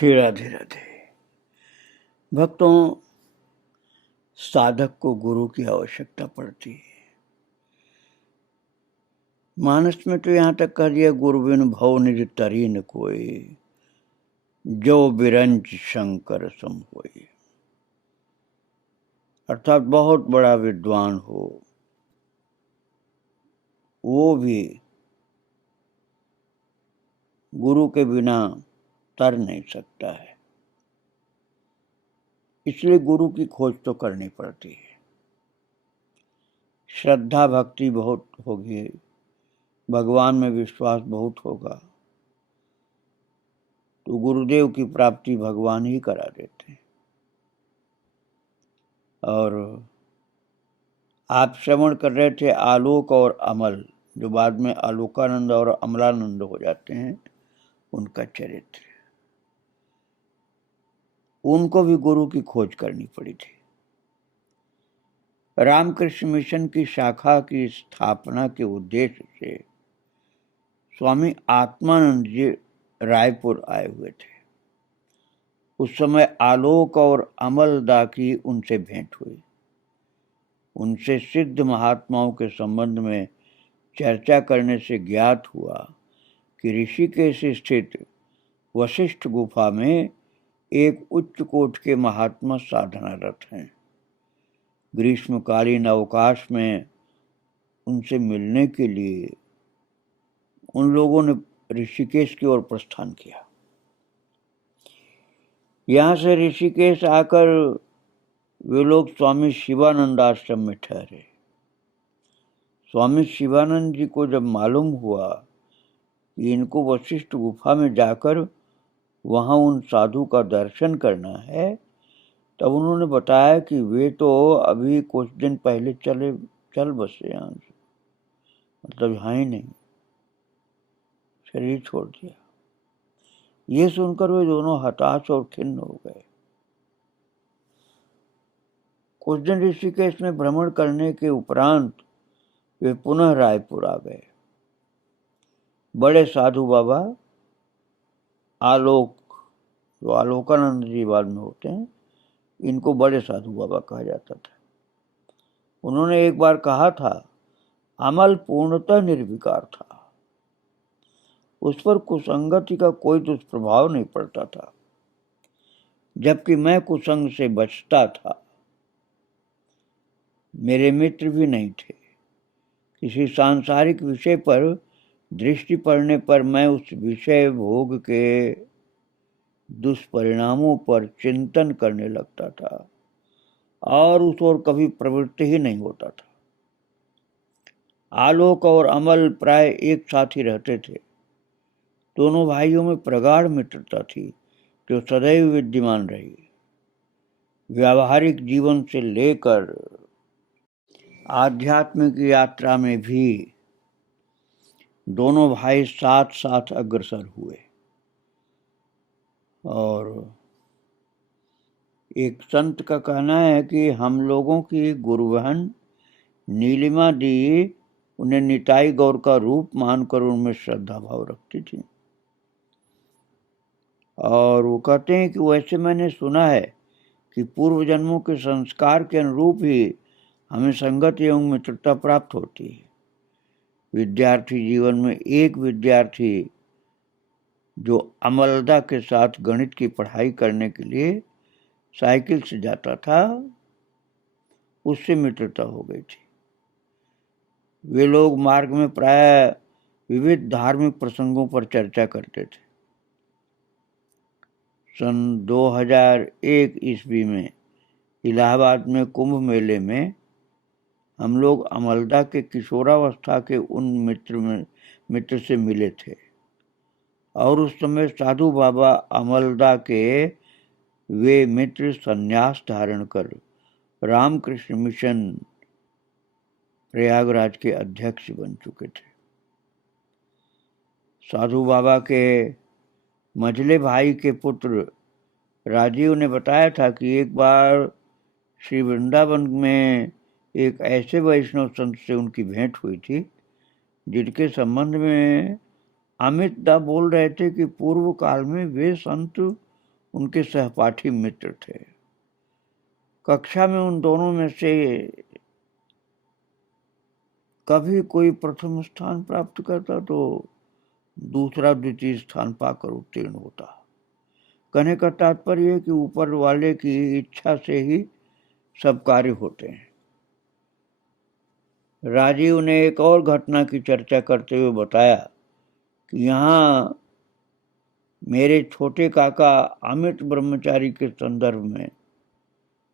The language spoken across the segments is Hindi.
श्री राधे राधे। भक्तों, साधक को गुरु की आवश्यकता पड़ती है। मानस में तो यहाँ तक कह दिया, गुरु बिन भव निज तरी न कोई, जो बिरंच शंकर सम होई। अर्थात बहुत बड़ा विद्वान हो वो भी गुरु के बिना तर नहीं सकता है। इसलिए गुरु की खोज तो करनी पड़ती है। श्रद्धा भक्ति बहुत होगी, भगवान में विश्वास बहुत होगा तो गुरुदेव की प्राप्ति भगवान ही करा देते हैं। और आप श्रवण कर रहे थे आलोक और अमल, जो बाद में आलोकानंद और अमलानंद हो जाते हैं, उनका चरित्र। उनको भी गुरु की खोज करनी पड़ी थी। रामकृष्ण मिशन की शाखा की स्थापना के उद्देश्य से स्वामी आत्मानंद जी रायपुर आए हुए थे। उस समय आलोक और अमलदा की उनसे भेंट हुई। उनसे सिद्ध महात्माओं के संबंध में चर्चा करने से ज्ञात हुआ कि ऋषिकेश स्थित वशिष्ठ गुफा में एक उच्च कोट के महात्मा साधनारत हैं। ग्रीष्मकालीन अवकाश में उनसे मिलने के लिए उन लोगों ने ऋषिकेश की ओर प्रस्थान किया। यहाँ से ऋषिकेश आकर वे लोग स्वामी शिवानंद आश्रम में ठहरे। स्वामी शिवानंद जी को जब मालूम हुआ कि इनको वशिष्ठ गुफा में जाकर वहाँ उन साधु का दर्शन करना है, तब उन्होंने बताया कि वे तो अभी कुछ दिन पहले चल बसे यहाँ से, मतलब यहाँ ही नहीं, शरीर छोड़ दिया। ये सुनकर वे दोनों हताश और खिन्न हो गए। कुछ दिन ऋषिकेश में भ्रमण करने के उपरांत वे पुनः रायपुर आ गए। बड़े साधु बाबा आलोक, जो आलोकानंद जी बाद में होते हैं, इनको बड़े साधु बाबा कहा जाता था। उन्होंने एक बार कहा था, अमल पूर्णतः निर्विकार था, उस पर कुसंगति का कोई दुष्प्रभाव नहीं पड़ता था, जबकि मैं कुसंग से बचता था। मेरे मित्र भी नहीं थे। किसी सांसारिक विषय पर दृष्टि पड़ने पर मैं उस विषय भोग के दुष्परिणामों पर चिंतन करने लगता था और उस ओर कभी प्रवृत्ति ही नहीं होता था। आलोक और अमल प्राय एक साथ ही रहते थे। दोनों भाइयों में प्रगाढ़ मित्रता थी जो सदैव विद्यमान रही। व्यावहारिक जीवन से लेकर आध्यात्मिक यात्रा में भी दोनों भाई साथ साथ अग्रसर हुए। और एक संत का कहना है कि हम लोगों की गुरु बहन नीलिमा दी उन्हें निताई गौर का रूप मानकर उनमें श्रद्धा भाव रखती थी। और वो कहते हैं कि वैसे मैंने सुना है कि पूर्व जन्मों के संस्कार के अनुरूप ही हमें संगत एवं मित्रता प्राप्त होती है। विद्यार्थी जीवन में एक विद्यार्थी जो अमलदा के साथ गणित की पढ़ाई करने के लिए साइकिल से जाता था, उससे मित्रता हो गई थी। वे लोग मार्ग में प्राय विविध धार्मिक प्रसंगों पर चर्चा करते थे। सन 2001 ईस्वी में इलाहाबाद में कुंभ मेले में हम लोग अमलदा के किशोरावस्था के उन मित्र से मिले थे और उस समय साधु बाबा अमलदा के वे मित्र संन्यास धारण कर रामकृष्ण मिशन प्रयागराज के अध्यक्ष बन चुके थे। साधु बाबा के मझले भाई के पुत्र राजीव ने बताया था कि एक बार श्री वृंदावन में एक ऐसे वैष्णव संत से उनकी भेंट हुई थी जिनके संबंध में अमित दा बोल रहे थे कि पूर्व काल में वे संत उनके सहपाठी मित्र थे। कक्षा में उन दोनों में से कभी कोई प्रथम स्थान प्राप्त करता तो दूसरा द्वितीय स्थान पाकर उत्तीर्ण होता। कहने का तात्पर्य है कि ऊपर वाले की इच्छा से ही सब कार्य होते हैं। राजीव ने एक और घटना की चर्चा करते हुए बताया कि यहाँ मेरे छोटे काका अमित ब्रह्मचारी के संदर्भ में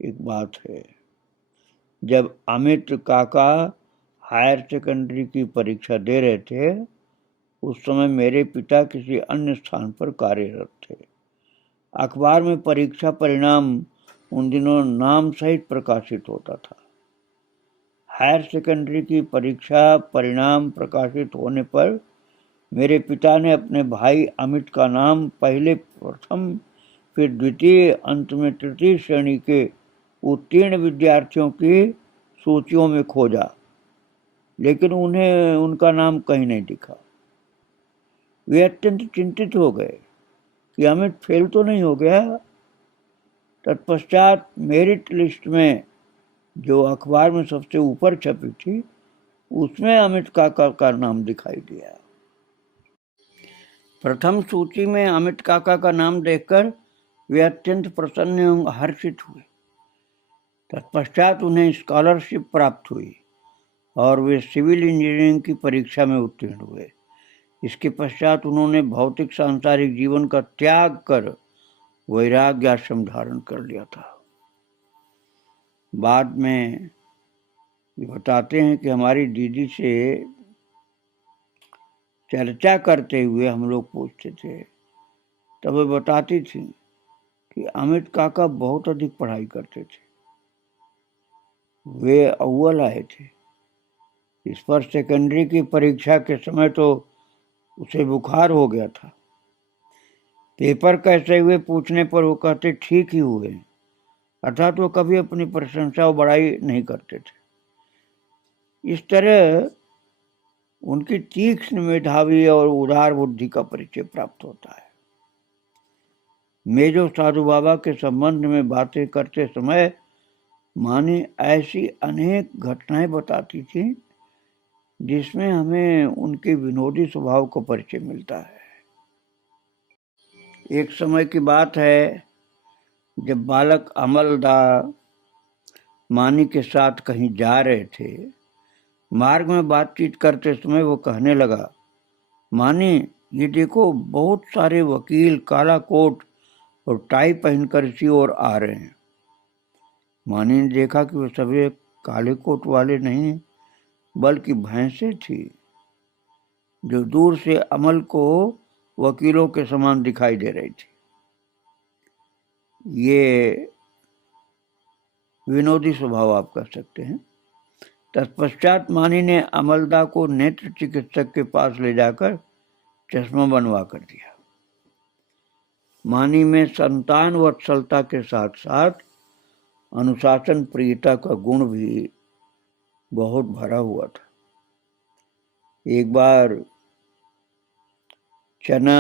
एक बात है। जब अमित काका हायर सेकेंडरी की परीक्षा दे रहे थे, उस समय मेरे पिता किसी अन्य स्थान पर कार्यरत थे। अखबार में परीक्षा परिणाम उन दिनों नाम सहित प्रकाशित होता था। हायर सेकेंडरी की परीक्षा परिणाम प्रकाशित होने पर मेरे पिता ने अपने भाई अमित का नाम पहले प्रथम फिर द्वितीय अंत में तृतीय श्रेणी के उत्तीर्ण विद्यार्थियों की सूचियों में खोजा, लेकिन उन्हें उनका नाम कहीं नहीं दिखा। वे अत्यंत चिंतित हो गए कि अमित फेल तो नहीं हो गया। तत्पश्चात मेरिट लिस्ट में जो अखबार में सबसे ऊपर छपी थी, उसमें अमित काका का नाम दिखाई दिया। प्रथम सूची में अमित काका का नाम देखकर वे अत्यंत प्रसन्न एवं हर्षित हुए। तत्पश्चात उन्हें स्कॉलरशिप प्राप्त हुई और वे सिविल इंजीनियरिंग की परीक्षा में उत्तीर्ण हुए। इसके पश्चात उन्होंने भौतिक सांसारिक जीवन का त्याग कर वैराग्य आश्रम धारण कर लिया था। बाद में ये बताते हैं कि हमारी दीदी से चर्चा करते हुए हम लोग पूछते थे, तब वे बताती थी कि अमित काका बहुत अधिक पढ़ाई करते थे। वे अव्वल आए थे। इस पर सेकेंडरी की परीक्षा के समय तो उसे बुखार हो गया था। पेपर कैसे हुए पूछने पर वो कहते ठीक ही हुए, अर्थात वो कभी अपनी प्रशंसा और बड़ाई नहीं करते थे। इस तरह उनकी तीक्ष्ण मेधावी और उदार बुद्धि का परिचय प्राप्त होता है। मेजो साधु बाबा के संबंध में बातें करते समय माँ ने ऐसी अनेक घटनाएं बताती थी जिसमें हमें उनके विनोदी स्वभाव का परिचय मिलता है। एक समय की बात है जब बालक अमलदा मानी के साथ कहीं जा रहे थे। मार्ग में बातचीत करते समय वो कहने लगा, मानी ये देखो बहुत सारे वकील काला कोट और टाई पहनकर इसी ओर आ रहे हैं। मानी ने देखा कि वो सभी काले कोट वाले नहीं बल्कि भैंसें थी जो दूर से अमल को वकीलों के समान दिखाई दे रही थी। ये विनोदी स्वभाव आप कह सकते हैं। तत्पश्चात मानी ने अमलदा को नेत्र चिकित्सक के पास ले जाकर चश्मा बनवा कर दिया। मानी में संतान वत्सलता के साथ साथ अनुशासन प्रियता का गुण भी बहुत भरा हुआ था। एक बार चना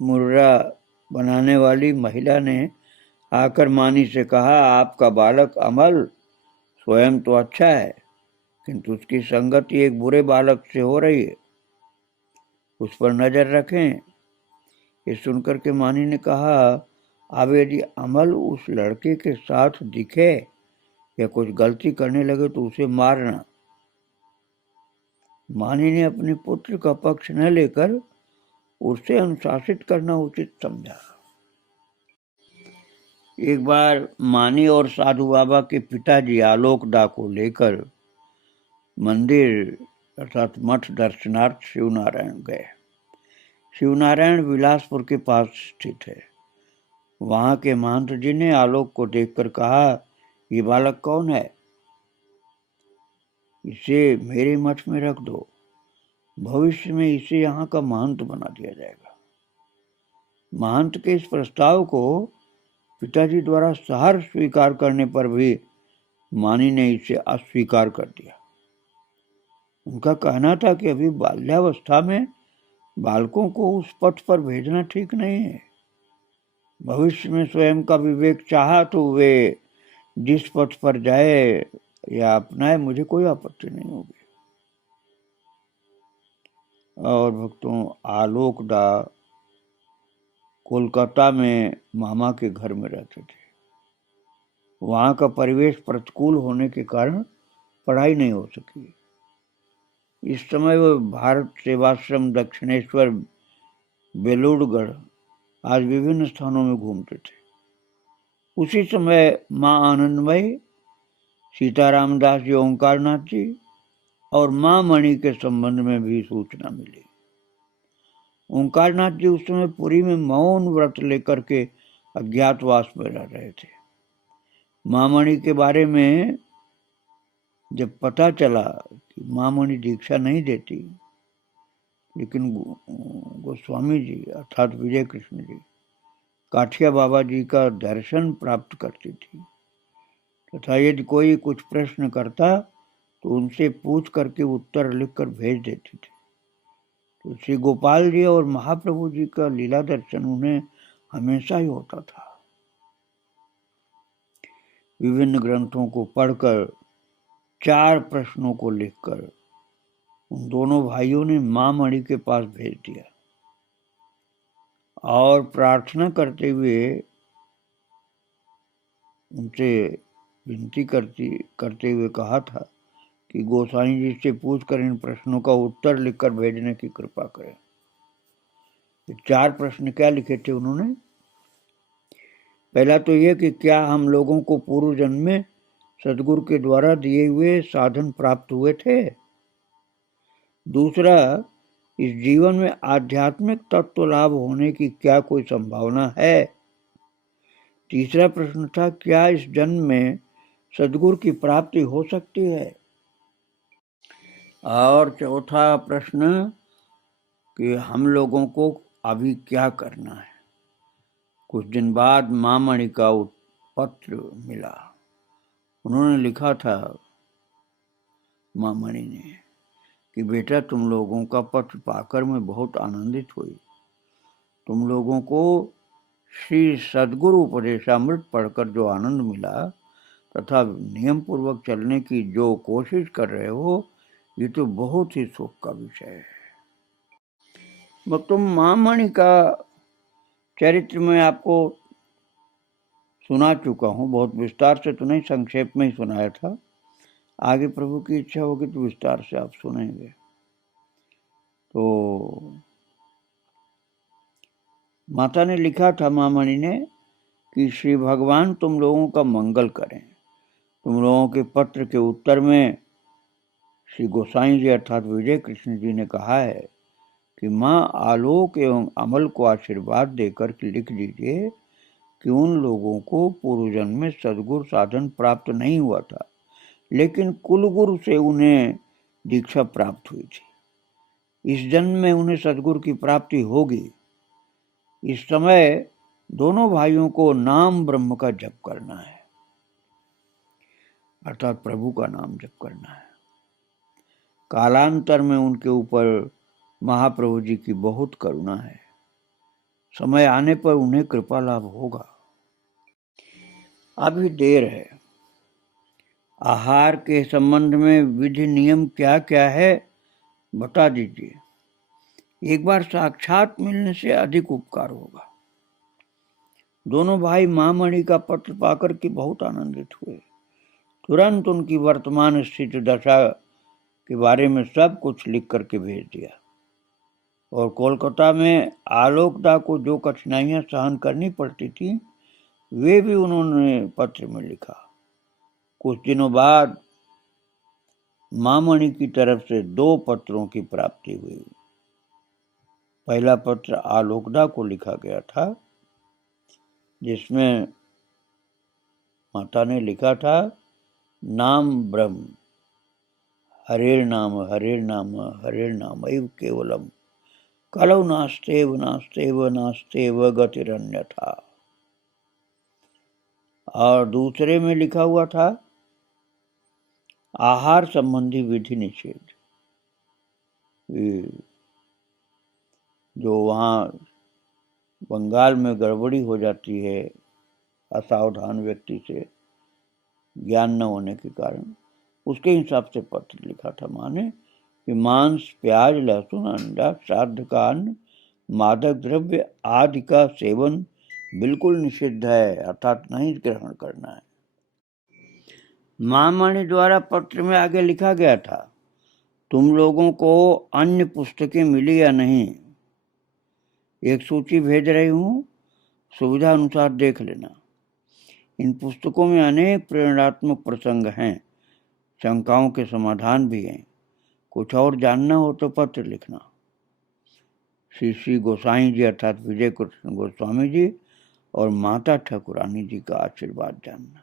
मुर्रा बनाने वाली महिला ने आकर मानी से कहा, आपका बालक अमल स्वयं तो अच्छा है किंतु उसकी संगति एक बुरे बालक से हो रही है, उस पर नजर रखें। ये सुनकर के मानी ने कहा, अब यदि अमल उस लड़के के साथ दिखे या कुछ गलती करने लगे तो उसे मारना। मानी ने अपने पुत्र का पक्ष न लेकर उसे अनुशासित करना उचित समझा। एक बार मानी और साधु बाबा के पिताजी आलोकदा को लेकर मंदिर अर्थात मठ दर्शनार्थ शिवनारायण गए। शिवनारायण बिलासपुर के पास स्थित है। वहां के महंत जी ने आलोक को देखकर कहा, ये बालक कौन है? इसे मेरे मठ में रख दो, भविष्य में इसे यहाँ का महंत बना दिया जाएगा। महंत के इस प्रस्ताव को पिताजी द्वारा सहर्ष स्वीकार करने पर भी मानी ने इसे अस्वीकार कर दिया। उनका कहना था कि अभी बाल्यावस्था में बालकों को उस पथ पर भेजना ठीक नहीं है। भविष्य में स्वयं का विवेक चाहा तो वे जिस पथ पर जाए या अपनाए, मुझे कोई आपत्ति नहीं होगी। और भक्तों, आलोक दा कोलकाता में मामा के घर में रहते थे। वहाँ का परिवेश प्रतिकूल होने के कारण पढ़ाई नहीं हो सकी। इस समय वो भारत सेवाश्रम, दक्षिणेश्वर, बेलूड़गढ़ आज विभिन्न स्थानों में घूमते थे। उसी समय माँ आनंदमयी, सीतारामदास जी, ओंकारनाथ जी और माँ मणि के संबंध में भी सूचना मिली। ओंकारनाथ जी उस समय पुरी में मौन व्रत लेकर के अज्ञातवास में रह रहे थे। माँ मणि के बारे में जब पता चला कि माँ मणि दीक्षा नहीं देती, लेकिन गोस्वामी जी अर्थात विजय कृष्ण जी काठिया बाबा जी का दर्शन प्राप्त करती थी, तथा यदि कोई कुछ प्रश्न करता तो उनसे पूछ करके उत्तर लिखकर भेज देती थी। तो श्री गोपाल जी और महाप्रभु जी का लीला दर्शन उन्हें हमेशा ही होता था। विभिन्न ग्रंथों को पढ़कर 4 प्रश्नों को लिखकर उन दोनों भाइयों ने माँ मणि के पास भेज दिया और प्रार्थना करते हुए उनसे विनती करते हुए कहा था कि गोसाई जी से पूछकर इन प्रश्नों का उत्तर लिखकर भेजने की कृपा करें। 4 प्रश्न क्या लिखे थे उन्होंने? पहला तो यह कि क्या हम लोगों को पूर्व जन्म में सदगुरु के द्वारा दिए हुए साधन प्राप्त हुए थे? दूसरा, इस जीवन में आध्यात्मिक तत्व लाभ होने की क्या कोई संभावना है? तीसरा प्रश्न था, क्या इस जन्म में सदगुरु की प्राप्ति हो सकती है? और चौथा प्रश्न कि हम लोगों को अभी क्या करना है? कुछ दिन बाद माँ मणि का पत्र मिला। उन्होंने लिखा था, माँ मणि ने, कि बेटा, तुम लोगों का पत्र पाकर मैं बहुत आनंदित हुई। तुम लोगों को श्री सद्गुरु उपदेशामृत पढ़कर जो आनंद मिला तथा नियम पूर्वक चलने की जो कोशिश कर रहे हो, ये तो बहुत ही सुख का विषय है। तुम माँ मणि का चरित्र में आपको सुना चुका हूँ, बहुत विस्तार से तो नहीं, संक्षेप में ही सुनाया था। आगे प्रभु की इच्छा होगी तो विस्तार से आप सुनेंगे। तो माता ने लिखा था, माँ मणि ने, कि श्री भगवान तुम लोगों का मंगल करें। तुम लोगों के पत्र के उत्तर में श्री गोसाई जी अर्थात विजय कृष्ण जी ने कहा है कि माँ आलोक एवं अमल को आशीर्वाद देकर लिख दीजिए कि उन लोगों को पूर्व जन्म में सद्गुरु साधन प्राप्त नहीं हुआ था, लेकिन कुलगुरु से उन्हें दीक्षा प्राप्त हुई थी। इस जन्म में उन्हें सद्गुरु की प्राप्ति होगी। इस समय दोनों भाइयों को नाम ब्रह्म का जप करना है, अर्थात प्रभु का नाम जप करना है। कालांतर में उनके ऊपर महाप्रभु जी की बहुत करुणा है। समय आने पर उन्हें कृपा लाभ होगा। अभी देर है। आहार के संबंध में विधि नियम क्या क्या है बता दीजिए। एक बार साक्षात मिलने से अधिक उपकार होगा। दोनों भाई माँ मणि का पत्र पाकर के बहुत आनंदित हुए। तुरंत उनकी वर्तमान स्थिति दशा के बारे में सब कुछ लिख करके भेज दिया और कोलकाता में आलोकदा को जो कठिनाइयां सहन करनी पड़ती थी वे भी उन्होंने पत्र में लिखा। कुछ दिनों बाद माँ मणि की तरफ से 2 पत्रों की प्राप्ति हुई। पहला पत्र आलोकदा को लिखा गया था, जिसमें माता ने लिखा था, नाम ब्रह्म, हरेर नाम हरेर नाम हरेर नामैव केवलम, कलौ नास्तेव नास्तेव नास्तेव गतिरन्यथा। और दूसरे में लिखा हुआ था, आहार संबंधी विधि निषेध। जो वहाँ बंगाल में गड़बड़ी हो जाती है असावधान व्यक्ति से, ज्ञान न होने के कारण। उसके हिसाब से पत्र लिखा था माने कि मांस, प्याज, लहसुन, अंडा, श्राद्ध का अन्न, मादक द्रव्य आदि का सेवन बिल्कुल निषिद्ध है, अर्थात नहीं ग्रहण करना है। महामणि द्वारा पत्र में आगे लिखा गया था, तुम लोगों को अन्य पुस्तकें मिली या नहीं, एक सूची भेज रही हूं, सुविधा अनुसार देख लेना। इन पुस्तकों में अनेक प्रेरणात्मक प्रसंग हैं, शंकाओं के समाधान भी हैं। कुछ और जानना हो तो पत्र लिखना। श्री गोसाई जी अर्थात विजय कृष्ण गोस्वामी जी और माता ठाकुरानी जी का आशीर्वाद जानना।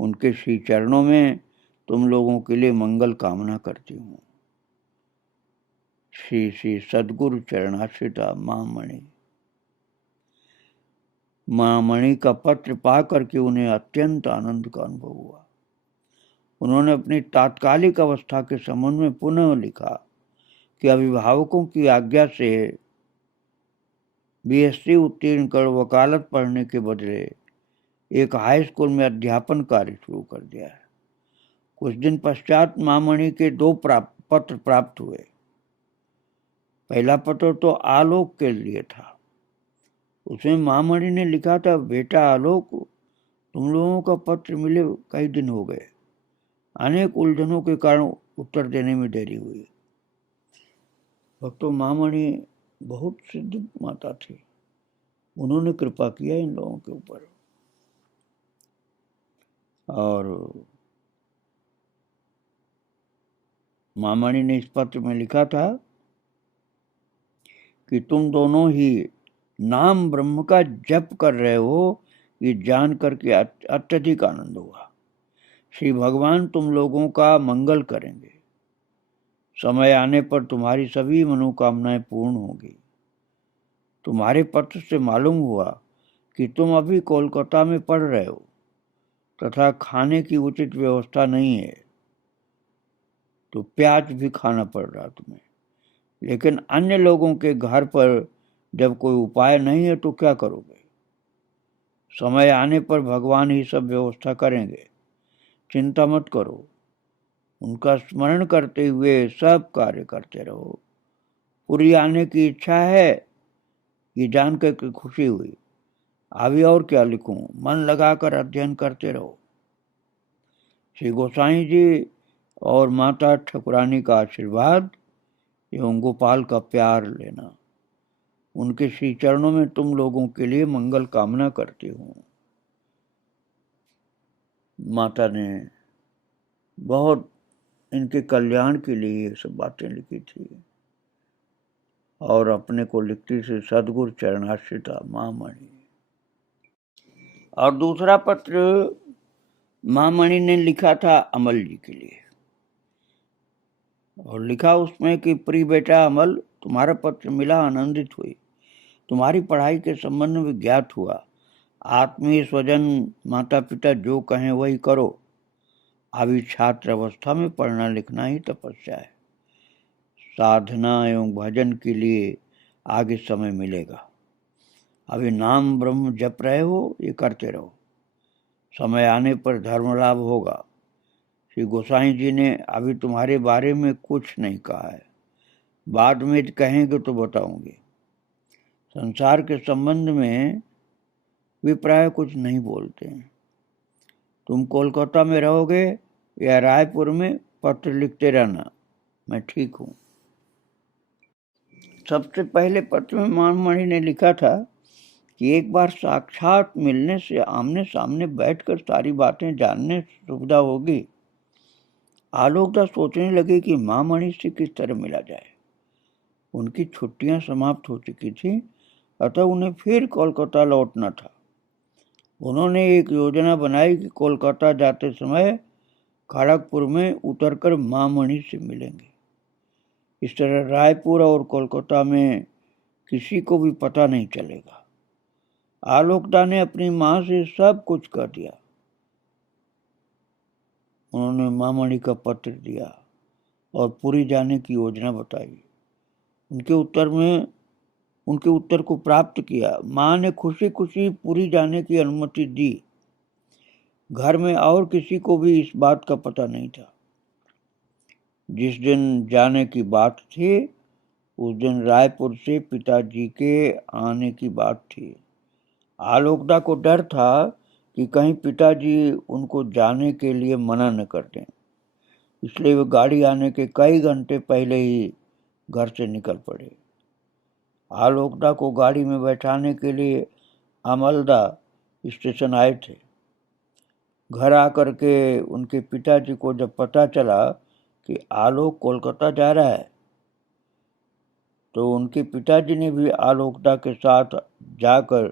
उनके श्री चरणों में तुम लोगों के लिए मंगल कामना करती हूँ। श्री श्री सद्गुरु चरणाश्रिता महामणि। महामणि का पत्र पा करके उन्हें अत्यंत आनंद का अनुभव हुआ। उन्होंने अपनी तात्कालिक अवस्था के संबंध में पुनः लिखा कि अभिभावकों की आज्ञा से बीएससी उत्तीर्ण कर वकालत पढ़ने के बदले एक हाई स्कूल में अध्यापन कार्य शुरू कर दिया है। कुछ दिन पश्चात महामणि के 2 पत्र प्राप्त हुए। पहला पत्र तो आलोक के लिए था। उसमें महामणि ने लिखा था, बेटा आलोक, तुम लोगों का पत्र मिले कई दिन हो गए, अनेक उलझनों के कारण उत्तर देने में देरी हुई। भक्तों, महामणि बहुत सिद्ध माता थी, उन्होंने कृपा किया इन लोगों के ऊपर। और महामणि ने इस पत्र में लिखा था कि तुम दोनों ही नाम ब्रह्म का जप कर रहे हो, ये जान करके अत्यधिक आनंद हुआ। श्री भगवान तुम लोगों का मंगल करेंगे। समय आने पर तुम्हारी सभी मनोकामनाएं पूर्ण होंगी। तुम्हारे पत्र से मालूम हुआ कि तुम अभी कोलकाता में पढ़ रहे हो तथा खाने की उचित व्यवस्था नहीं है, तो प्याज भी खाना पड़ रहा तुम्हें। लेकिन अन्य लोगों के घर पर जब कोई उपाय नहीं है तो क्या करोगे? समय आने पर भगवान ही सब व्यवस्था करेंगे, चिंता मत करो। उनका स्मरण करते हुए सब कार्य करते रहो। पूरी आने की इच्छा है, ये जानकर खुशी हुई। अभी और क्या लिखूं, मन लगाकर अध्ययन करते रहो। श्री गोसाई जी और माता ठाकुरानी का आशीर्वाद एवं गोपाल का प्यार लेना। उनके श्री चरणों में तुम लोगों के लिए मंगल कामना करती हूँ। माता ने बहुत इनके कल्याण के लिए ये सब बातें लिखी थी और अपने को लिखती थी सद्गुरु चरणाश्रिता महामणि। और दूसरा पत्र महामणि ने लिखा था अमल जी के लिए और लिखा उसमें कि प्रिय बेटा अमल, तुम्हारा पत्र मिला, आनंदित हुई। तुम्हारी पढ़ाई के संबंध में ज्ञात हुआ। आत्मीय स्वजन माता पिता जो कहें वही करो। अभी छात्र अवस्था में पढ़ना लिखना ही तपस्या है। साधना एवं भजन के लिए आगे समय मिलेगा। अभी नाम ब्रह्म जप रहे हो, ये करते रहो। समय आने पर धर्म लाभ होगा। श्री गोसाई जी ने अभी तुम्हारे बारे में कुछ नहीं कहा है, बाद में कहेंगे तो बताऊंगे। संसार के संबंध में वे प्राय कुछ नहीं बोलते हैं। तुम कोलकाता में रहोगे या रायपुर में, पत्र लिखते रहना, मैं ठीक हूँ। सबसे पहले पत्र में महामणि ने लिखा था कि एक बार साक्षात मिलने से आमने सामने बैठकर सारी बातें जानने सुविधा होगी। आलोकदास सोचने लगे कि महामणि से किस तरह मिला जाए। उनकी छुट्टियां समाप्त हो चुकी थी, अतः उन्हें फिर कोलकाता लौटना था। उन्होंने एक योजना बनाई कि कोलकाता जाते समय खड़गपुर में उतरकर महामणि से मिलेंगे। इस तरह रायपुर और कोलकाता में किसी को भी पता नहीं चलेगा। आलोकदास ने अपनी माँ से सब कुछ कह दिया। उन्होंने महामणि का पत्र दिया और पूरी जाने की योजना बताई। उनके उत्तर में उनके उत्तर को प्राप्त किया। माँ ने खुशी खुशी पुरी जाने की अनुमति दी। घर में और किसी को भी इस बात का पता नहीं था। जिस दिन जाने की बात थी उस दिन रायपुर से पिताजी के आने की बात थी। आलोकदा को डर था कि कहीं पिताजी उनको जाने के लिए मना न कर दें, इसलिए वे गाड़ी आने के कई घंटे पहले ही घर से निकल पड़े। आलोकदा को गाड़ी में बैठाने के लिए अमलदा स्टेशन आए थे। घर आकर के उनके पिताजी को जब पता चला कि आलोक कोलकाता जा रहा है तो उनके पिताजी ने भी आलोकदा के साथ जाकर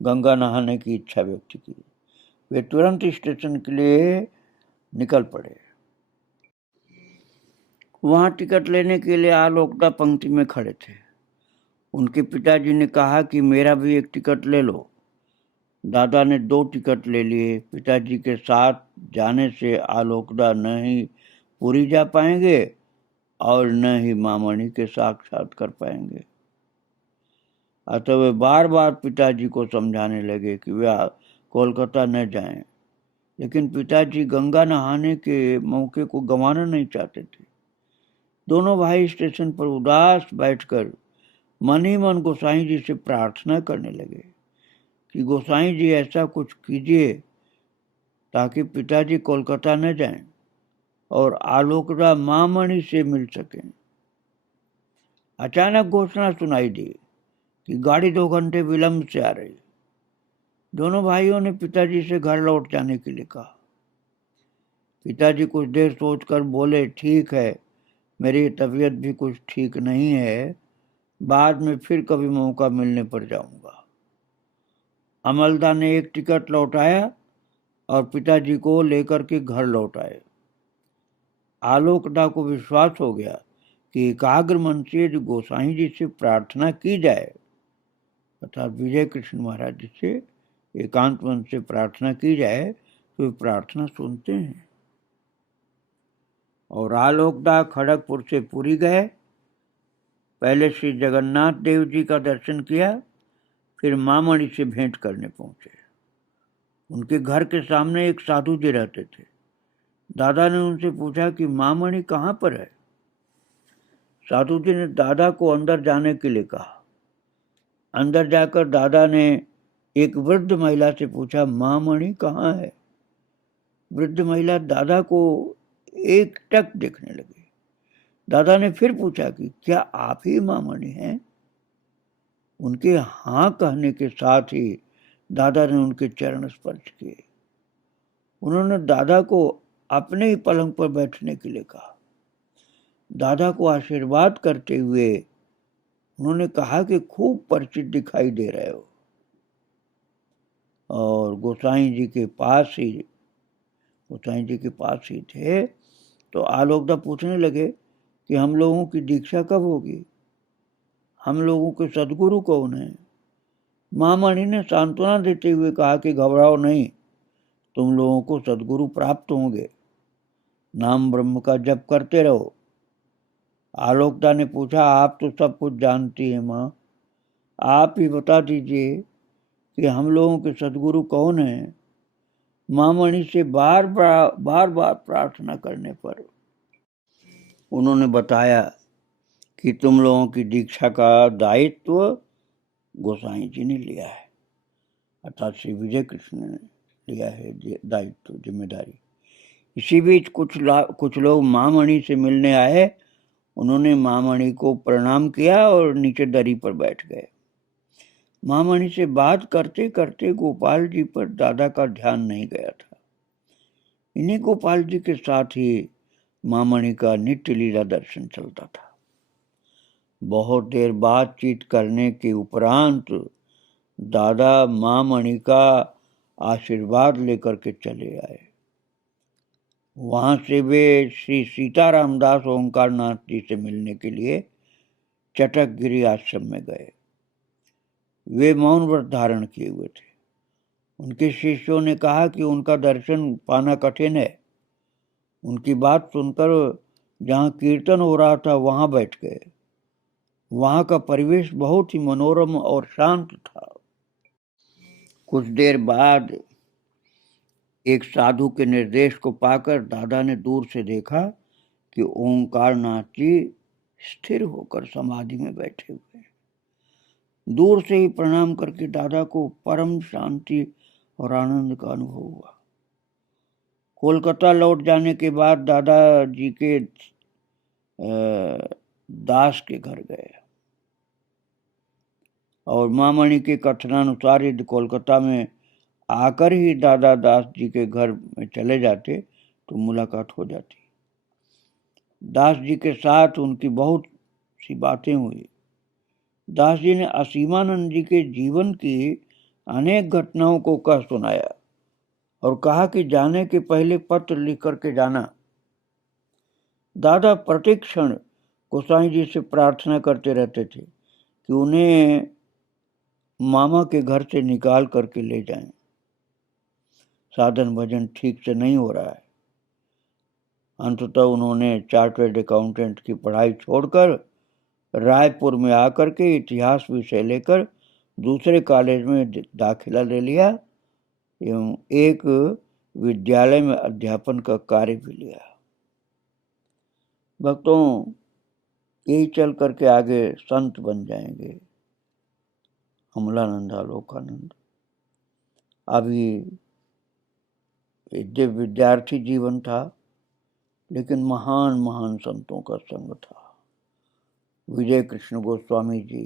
गंगा नहाने की इच्छा व्यक्त की। वे तुरंत स्टेशन के लिए निकल पड़े। वहां टिकट लेने के लिए आलोकदा पंक्ति में खड़े थे। उनके पिताजी ने कहा कि मेरा भी एक टिकट ले लो। दादा ने 2 टिकट ले लिए। पिताजी के साथ जाने से आलोकदा न ही पुरी जा पाएंगे और न ही मामणी के साक्षात कर पाएंगे। अतः वे बार बार पिताजी को समझाने लगे कि वे कोलकाता न जाएं, लेकिन पिताजी गंगा नहाने के मौके को गंवाना नहीं चाहते थे। दोनों भाई स्टेशन पर उदास बैठकर मन ही मन गोसाई जी से प्रार्थना करने लगे कि गोसाई जी ऐसा कुछ कीजिए ताकि पिताजी कोलकाता न जाएं और आलोकदा मामणी से मिल सकें। अचानक घोषणा सुनाई दी कि गाड़ी 2 घंटे विलंब से आ रही। दोनों भाइयों ने पिताजी से घर लौट जाने के लिए कहा। पिताजी कुछ देर सोचकर बोले, ठीक है, मेरी तबीयत भी कुछ ठीक नहीं है, बाद में फिर कभी मौका मिलने पर जाऊंगा। अमलदा ने एक टिकट लौटाया और पिताजी को लेकर के घर लौट आए। आलोकदा को विश्वास हो गया कि एकाग्र मन से गोसाई जी से प्रार्थना की जाए, अर्थात विजय कृष्ण महाराज जी से एकांत मन से प्रार्थना की जाए तो वे प्रार्थना सुनते हैं। और आलोकदा खड़गपुर से पुरी गए। पहले श्री जगन्नाथ देव जी का दर्शन किया, फिर मामणी से भेंट करने पहुंचे। उनके घर के सामने एक साधु जी रहते थे। दादा ने उनसे पूछा कि मामणी कहाँ पर है। साधु जी ने दादा को अंदर जाने के लिए कहा। अंदर जाकर दादा ने एक वृद्ध महिला से पूछा, मामणी कहाँ है। वृद्ध महिला दादा को एकटक देखने लगी। दादा ने फिर पूछा कि क्या आप ही मामणी हैं। उनके हाँ कहने के साथ ही दादा ने उनके चरण स्पर्श किए। उन्होंने दादा को अपने ही पलंग पर बैठने के लिए कहा। दादा को आशीर्वाद करते हुए उन्होंने कहा कि खूब परिचित दिखाई दे रहे हो। और गोसाई जी के पास ही थे तो आलोकदा पूछने लगे कि हम लोगों की दीक्षा कब होगी, हम लोगों के सदगुरु कौन है। मामणी ने सांत्वना देते हुए कहा कि घबराओ नहीं, तुम लोगों को सदगुरु प्राप्त होंगे, नाम ब्रह्म का जप करते रहो। आलोकदा ने पूछा, आप तो सब कुछ जानती हैं माँ, आप ही बता दीजिए कि हम लोगों के सदगुरु कौन हैं। मामणी से बार बार प्रार्थना करने पर उन्होंने बताया कि तुम लोगों की दीक्षा का दायित्व गोसाई जी ने लिया है, अर्थात श्री विजय कृष्ण ने लिया है दायित्व, जिम्मेदारी। इसी बीच कुछ लोग मामणी से मिलने आए। उन्होंने मामणी को प्रणाम किया और नीचे दरी पर बैठ गए। मामणी से बात करते करते गोपाल जी पर दादा का ध्यान नहीं गया था। इन्हीं गोपाल जी के साथ ही मामणी का नित्य लीला दर्शन चलता था। बहुत देर बातचीत करने के उपरांत दादा मामणी का आशीर्वाद लेकर के चले आए। वहां से वे श्री सीताराम दास ओंकारनाथ जी से मिलने के लिए चटकगिरी आश्रम में गए। वे मौन व्रत धारण किए हुए थे। उनके शिष्यों ने कहा कि उनका दर्शन पाना कठिन है। उनकी बात सुनकर जहाँ कीर्तन हो रहा था वहां बैठ गए। वहाँ का परिवेश बहुत ही मनोरम और शांत था। कुछ देर बाद एक साधु के निर्देश को पाकर दादा ने दूर से देखा कि ओंकारनाथ जी स्थिर होकर समाधि में बैठे हुए हैं। दूर से ही प्रणाम करके दादा को परम शांति और आनंद का अनुभव हुआ। कोलकाता लौट जाने के बाद दादाजी के दास के घर गए और मामणि के कथनानुसार यदि कोलकाता में आकर ही दादा दास जी के घर में चले जाते तो मुलाकात हो जाती। दास जी के साथ उनकी बहुत सी बातें हुई। दास जी ने असीमानंद जी के जीवन की अनेक घटनाओं को कह सुनाया और कहा कि जाने के पहले पत्र लिख करके जाना। दादा प्रत्येक क्षण गोसाई जी से प्रार्थना करते रहते थे कि उन्हें मामा के घर से निकाल करके ले जाएं। साधन भजन ठीक से नहीं हो रहा है। अंततः उन्होंने चार्टर्ड अकाउंटेंट की पढ़ाई छोड़कर रायपुर में आकर के इतिहास विषय लेकर दूसरे कॉलेज में दाखिला ले लिया एवं एक विद्यालय में अध्यापन का कार्य भी लिया। भक्तों, यही चल करके आगे संत बन जाएंगे। अमलानंद आलोकानंद अभी विद्यार्थी जीवन था, लेकिन महान महान संतों का संग था। विजय कृष्ण गोस्वामी जी,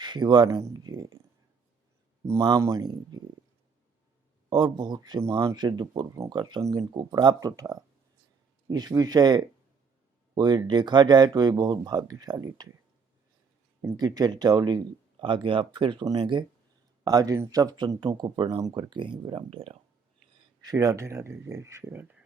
शिवानंद जी, मामणि जी और बहुत से महान सिद्ध पुरुषों का संग इनको प्राप्त था। इस विषय को देखा जाए तो ये बहुत भाग्यशाली थे। इनकी चरित्रावली आगे आप फिर सुनेंगे। आज इन सब संतों को प्रणाम करके ही विराम दे रहा हूँ। श्री राधे राधे, जय श्री राधे।